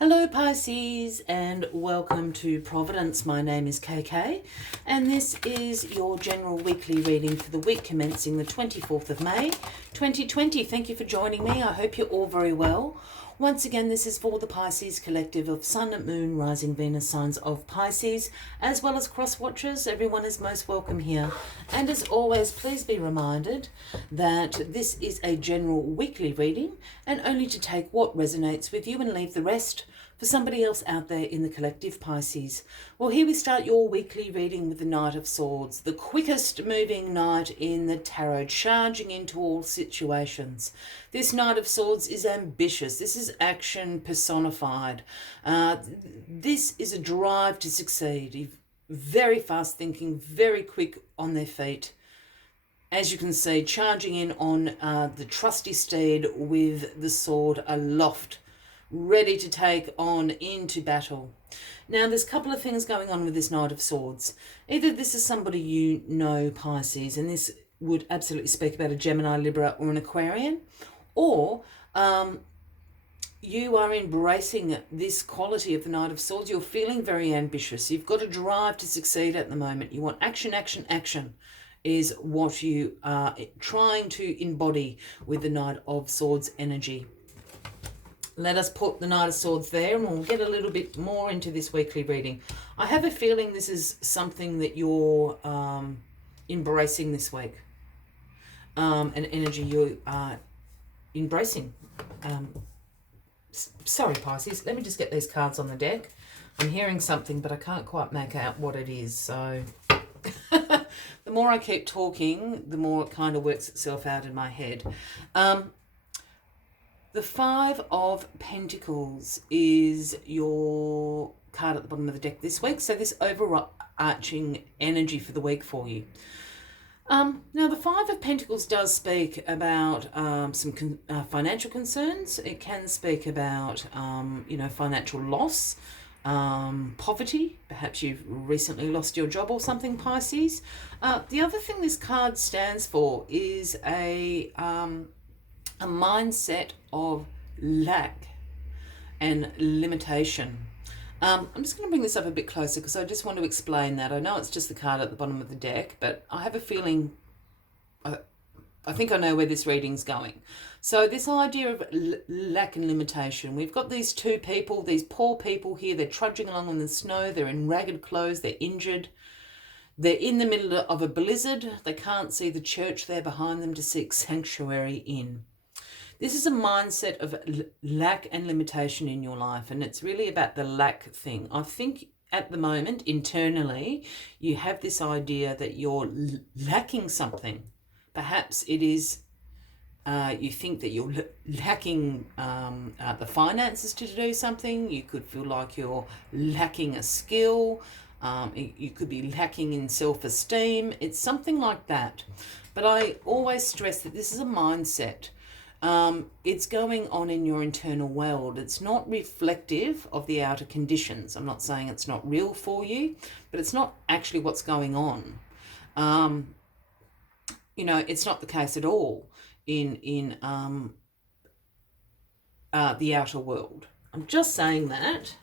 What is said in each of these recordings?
Hello Pisces and welcome to Providence. My name is KK and this is your general weekly reading for the week commencing the 24th of May 2020. Thank you for joining me. I hope you're all very well. Once again, this is for the Pisces collective of Sun, Moon, Rising, Venus signs of Pisces, as well as cross watchers. Everyone is most welcome here. And as always, please be reminded that this is a general weekly reading and only to take what resonates with you and leave the rest for somebody else out there in the collective Pisces. Well, here we start your weekly reading with the Knight of Swords, the quickest moving knight in the tarot, charging into all situations. This Knight of Swords is ambitious. This is action personified. This is a drive to succeed. Very fast thinking, very quick on their feet. As you can see, charging in on the trusty steed with the sword aloft, ready to take on into battle. Now, there's a couple of things going on with this Knight of Swords. Either this is somebody you know, Pisces, and this would absolutely speak about a Gemini, Libra, or an Aquarian, or you are embracing this quality of the Knight of Swords. You're feeling very ambitious. You've got a drive to succeed at the moment. You want action, action, action is what you are trying to embody with the Knight of Swords energy. Let us put the Knight of Swords there and we'll get a little bit more into this weekly reading. I have a feeling this is something that you're embracing this week. An energy you are embracing. Sorry, Pisces. Let me just get these cards on the deck. I'm hearing something, but I can't quite make out what it is. So the more I keep talking, the more it kind of works itself out in my head. The Five of Pentacles is your card at the bottom of the deck this week. So this overarching energy for the week for you. Now, the Five of Pentacles does speak about some financial concerns. It can speak about, financial loss, poverty. Perhaps you've recently lost your job or something, Pisces. The other thing this card stands for is a mindset of lack and limitation. I'm just going to bring this up a bit closer because I just want to explain that. I know it's just the card at the bottom of the deck, but I have a feeling, I think I know where this reading's going. So this idea of lack and limitation, we've got these two people, these poor people here, they're trudging along in the snow, they're in ragged clothes, they're injured. They're in the middle of a blizzard. They can't see the church there behind them to seek sanctuary in. This is a mindset of lack and limitation in your life, and it's really about the lack thing. I think at the moment, internally, you have this idea that you're lacking something. Perhaps it is, you think that you're lacking the finances to do something. You could feel like you're lacking a skill. You could be lacking in self-esteem. It's something like that. But I always stress that this is a mindset. It's going on in your internal world. It's not reflective of the outer conditions. I'm not saying it's not real for you, but it's not actually what's going on. It's not the case at all in the outer world. I'm just saying that.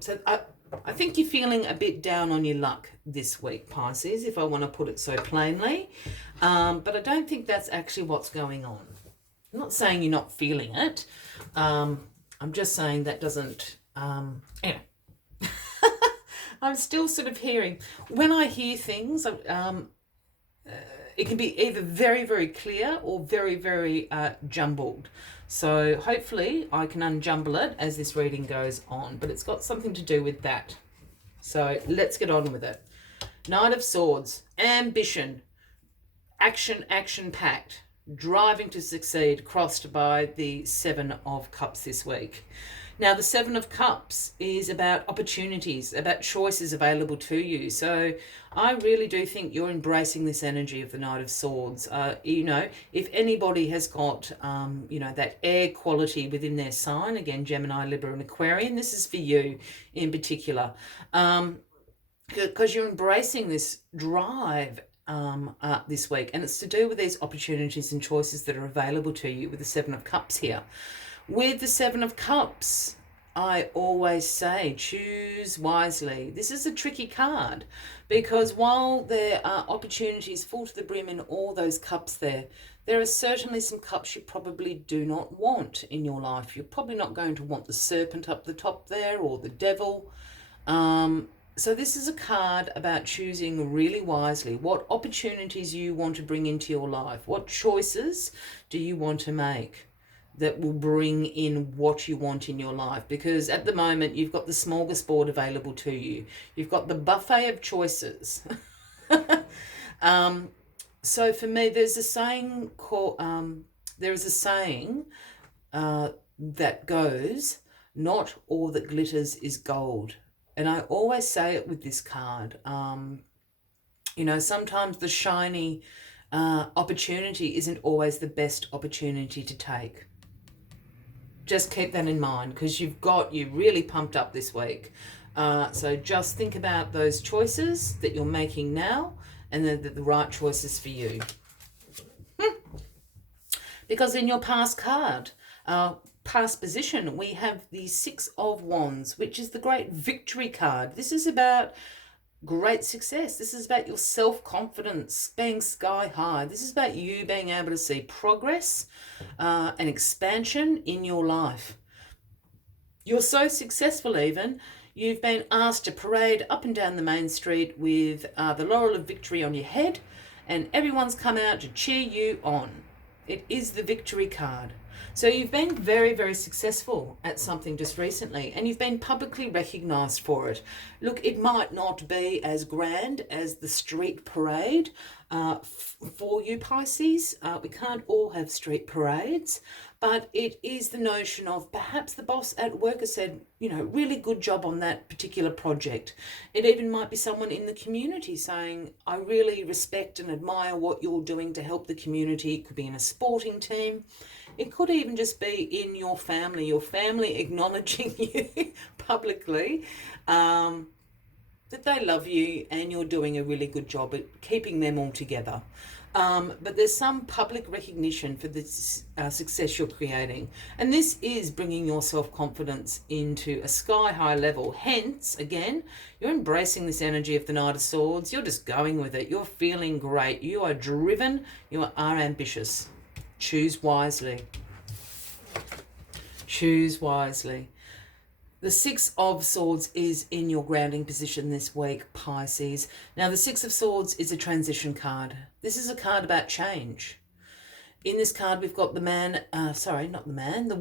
So I think you're feeling a bit down on your luck this week, Pisces, if I want to put it so plainly. But I don't think that's actually what's going on. I'm not saying you're not feeling it. I'm just saying that doesn't... anyway. I'm still sort of hearing... When I hear things, it can be either very, very clear or very, very jumbled. So hopefully I can unjumble it as this reading goes on. But it's got something to do with that. So let's get on with it. Knight of Swords. Ambition. Action, action-packed. Driving to succeed, crossed by the Seven of Cups this week. Now, the Seven of Cups is about opportunities, about choices available to you. So I really do think you're embracing this energy of the Knight of Swords. If anybody has got, that air quality within their sign, again, Gemini, Libra, and Aquarian, this is for you in particular. Because you're embracing this drive this week, and it's to do with these opportunities and choices that are available to you with the Seven of Cups here. With the Seven of Cups, I always say choose wisely. This is a tricky card because while there are opportunities full to the brim in all those cups there are certainly some cups you probably do not want in your life. You're probably not going to want the serpent up the top there or the devil. So this is a card about choosing really wisely what opportunities you want to bring into your life. What choices do you want to make that will bring in what you want in your life? Because at the moment you've got the smorgasbord available to you. You've got the buffet of choices. So for me, there's a saying called that goes, "Not all that glitters is gold." And I always say it with this card. Sometimes the shiny opportunity isn't always the best opportunity to take. Just keep that in mind because you really pumped up this week. So just think about those choices that you're making now and the right choices for you. Because in your past card, past position, we have the Six of Wands, which is the great victory card. This is about great success. This is about your self-confidence being sky high. This is about you being able to see progress and expansion in your life. You're so successful even, you've been asked to parade up and down the main street with the laurel of victory on your head, and everyone's come out to cheer you on. It is the victory card. So you've been very, very successful at something just recently, and you've been publicly recognised for it. Look, it might not be as grand as the street parade for you, Pisces. We can't all have street parades, but it is the notion of perhaps the boss at work has said, really good job on that particular project. It even might be someone in the community saying, I really respect and admire what you're doing to help the community. It could be in a sporting team. It could even just be in your family acknowledging you publicly, that they love you and you're doing a really good job at keeping them all together. But there's some public recognition for the success you're creating. And this is bringing your self-confidence into a sky-high level. Hence, again, you're embracing this energy of the Knight of Swords. You're just going with it. You're feeling great. You are driven. You are ambitious. Choose wisely. Choose wisely. The Six of Swords is in your grounding position this week, Pisces. Now, the Six of Swords is a transition card. This is a card about change. In this card, we've got the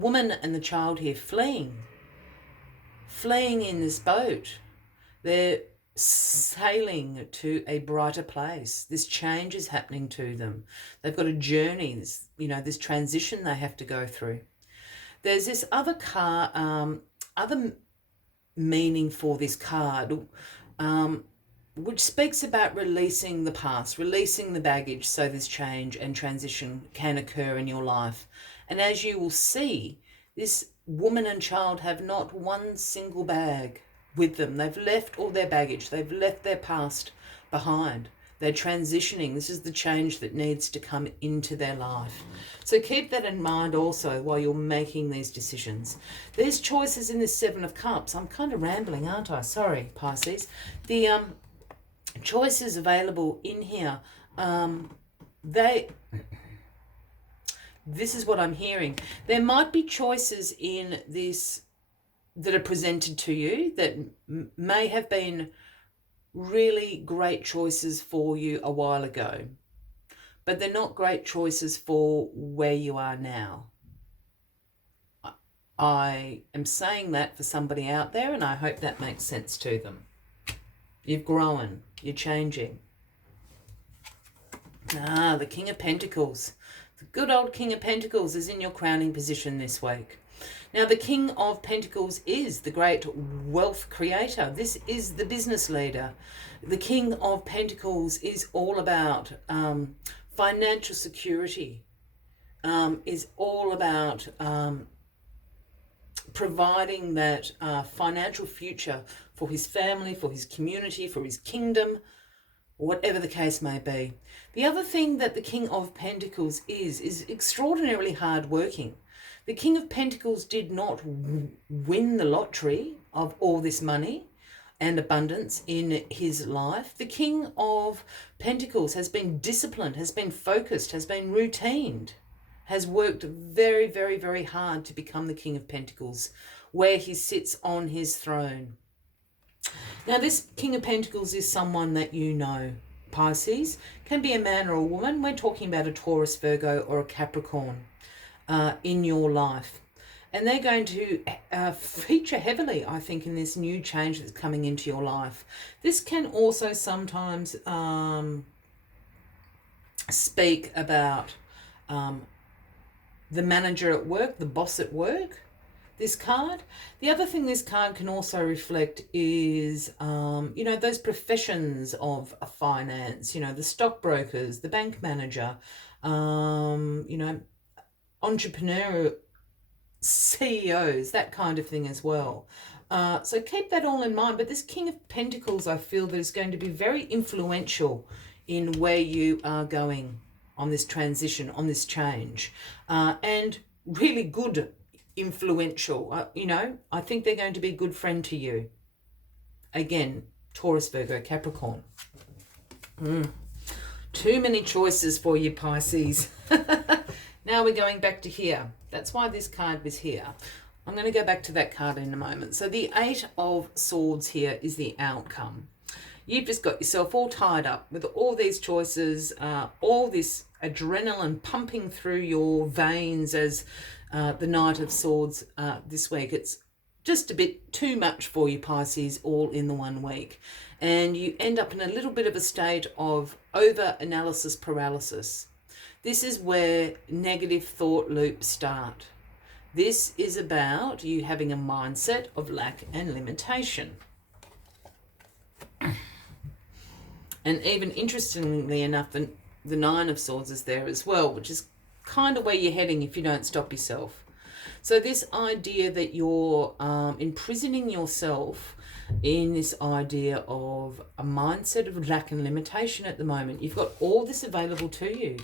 woman and the child here fleeing in this boat. They're sailing to a brighter place. This change is happening to them. They've got a journey, this transition they have to go through. There's this other other meaning for this card, which speaks about releasing the past, releasing the baggage so this change and transition can occur in your life. And as you will see, this woman and child have not one single bag with them. They've left all their baggage. They've left their past behind. They're transitioning. This is the change that needs to come into their life. So keep that in mind also while you're making these decisions. There's choices in this Seven of Cups. I'm kind of rambling, aren't I? Sorry, Pisces. The choices available in here, this is what I'm hearing. There might be choices in this that are presented to you that may have been really great choices for you a while ago, but they're not great choices for where you are now. I am saying that for somebody out there, and I hope that makes sense to them. You've grown, you're changing. The King of Pentacles. The good old King of Pentacles is in your crowning position this week. Now, the King of Pentacles is the great wealth creator. This is the business leader. The King of Pentacles is all about financial security, is all about providing that financial future for his family, for his community, for his kingdom, whatever the case may be. The other thing that the King of Pentacles is extraordinarily hardworking. The King of Pentacles did not win the lottery of all this money and abundance in his life. The King of Pentacles has been disciplined, has been focused, has been routined, has worked very, very, very hard to become the King of Pentacles, where he sits on his throne. Now, this King of Pentacles is someone that you know, Pisces. Can be a man or a woman. We're talking about a Taurus, Virgo, or a Capricorn in your life. And they're going to feature heavily, I think, in this new change that's coming into your life. This can also sometimes speak about the manager at work, the boss at work, this card. The other thing this card can also reflect is, you know, those professions of finance, you know, the stockbrokers, the bank manager, you know, entrepreneur, CEOs, that kind of thing as well. So keep that all in mind. But this King of Pentacles, I feel that is going to be very influential in where you are going on this transition, on this change, and really good influential. You know, I think they're going to be a good friend to you. Again, Taurus, Virgo, Capricorn. Too many choices for you, Pisces. Now we're going back to here. That's why this card was here. I'm going to go back to that card in a moment. So the Eight of Swords here is the outcome. You've just got yourself all tied up with all these choices, all this adrenaline pumping through your veins as the Knight of Swords this week. It's just a bit too much for you, Pisces, all in the 1 week. And you end up in a little bit of a state of over-analysis paralysis. This is where negative thought loops start. This is about you having a mindset of lack and limitation. And even interestingly enough, the Nine of Swords is there as well, which is kind of where you're heading if you don't stop yourself. So this idea that you're imprisoning yourself in this idea of a mindset of lack and limitation at the moment. You've got all this available to you.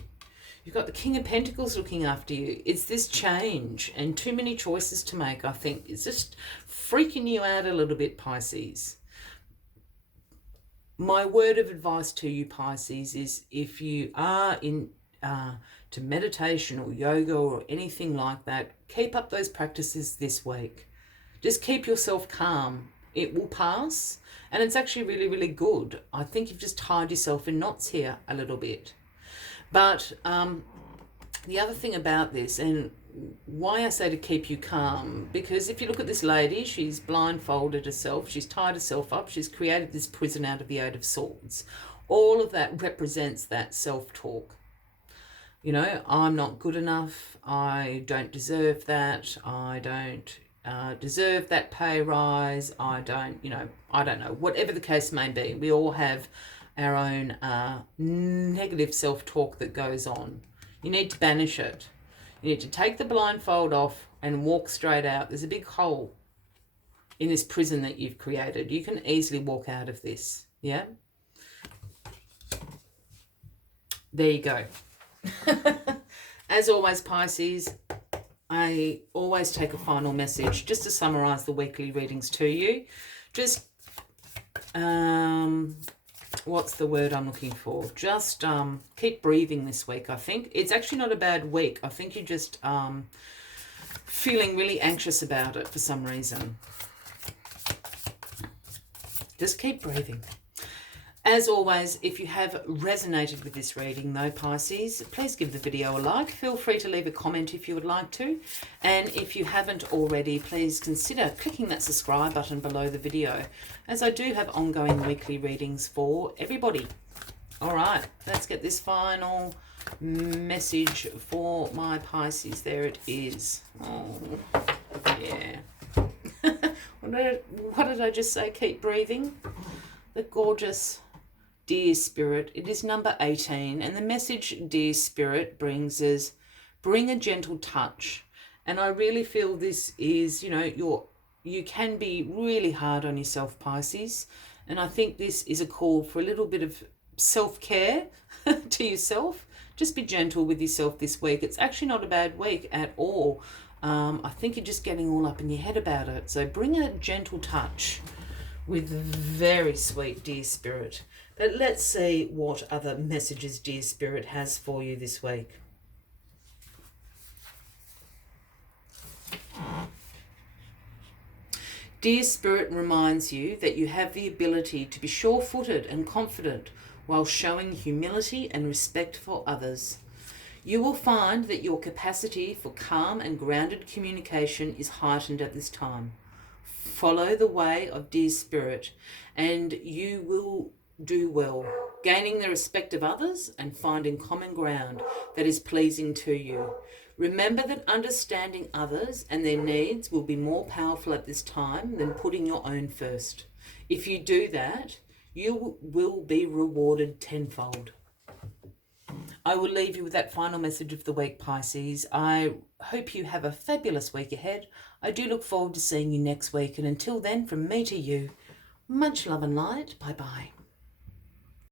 You've got the King of Pentacles looking after you. It's this change and too many choices to make, I think. It's just freaking you out a little bit, Pisces. My word of advice to you, Pisces, is if you are in to meditation or yoga or anything like that, keep up those practices this week. Just keep yourself calm. It will pass. And it's actually really, really good. I think you've just tied yourself in knots here a little bit. But the other thing about this, and why I say to keep you calm, because if you look at this lady, she's blindfolded herself, she's tied herself up, she's created this prison out of the Eight of Swords. All of that represents that self-talk. You know, I'm not good enough, I don't deserve that, I don't deserve that pay rise, I don't, you know, I don't know, whatever the case may be. We all have our own negative self-talk that goes on. You need to banish it. You need to take the blindfold off and walk straight out. There's a big hole in this prison that you've created. You can easily walk out of this. Yeah? There you go. As always, Pisces, I always take a final message just to summarize the weekly readings to you. Just what's the word I'm looking for? Just keep breathing this week, I think. It's actually not a bad week. I think you're just feeling really anxious about it for some reason. Just keep breathing. As always, if you have resonated with this reading though, Pisces, please give the video a like. Feel free to leave a comment if you would like to. And if you haven't already, please consider clicking that subscribe button below the video, as I do have ongoing weekly readings for everybody. All right, let's get this final message for my Pisces. There it is. Oh, yeah. What did I just say? Keep breathing. The gorgeous Dear Spirit, it is number 18, and the message Dear Spirit brings is bring a gentle touch. And I really feel this is, you know, you can be really hard on yourself, Pisces, and I think this is a call for a little bit of self-care to yourself. Just be gentle with yourself this week. It's actually not a bad week at all. I think you're just getting all up in your head about it. So bring a gentle touch with very sweet Dear Spirit. But let's see what other messages Dear Spirit has for you this week. Dear Spirit reminds you that you have the ability to be sure-footed and confident while showing humility and respect for others. You will find that your capacity for calm and grounded communication is heightened at this time. Follow the way of Dear Spirit and you will do well, gaining the respect of others and finding common ground that is pleasing to you. Remember that understanding others and their needs will be more powerful at this time than putting your own first. If you do that, you will be rewarded tenfold. I will leave you with that final message of the week, Pisces. I hope you have a fabulous week ahead. I do look forward to seeing you next week. And until then, from me to you, much love and light. Bye-bye.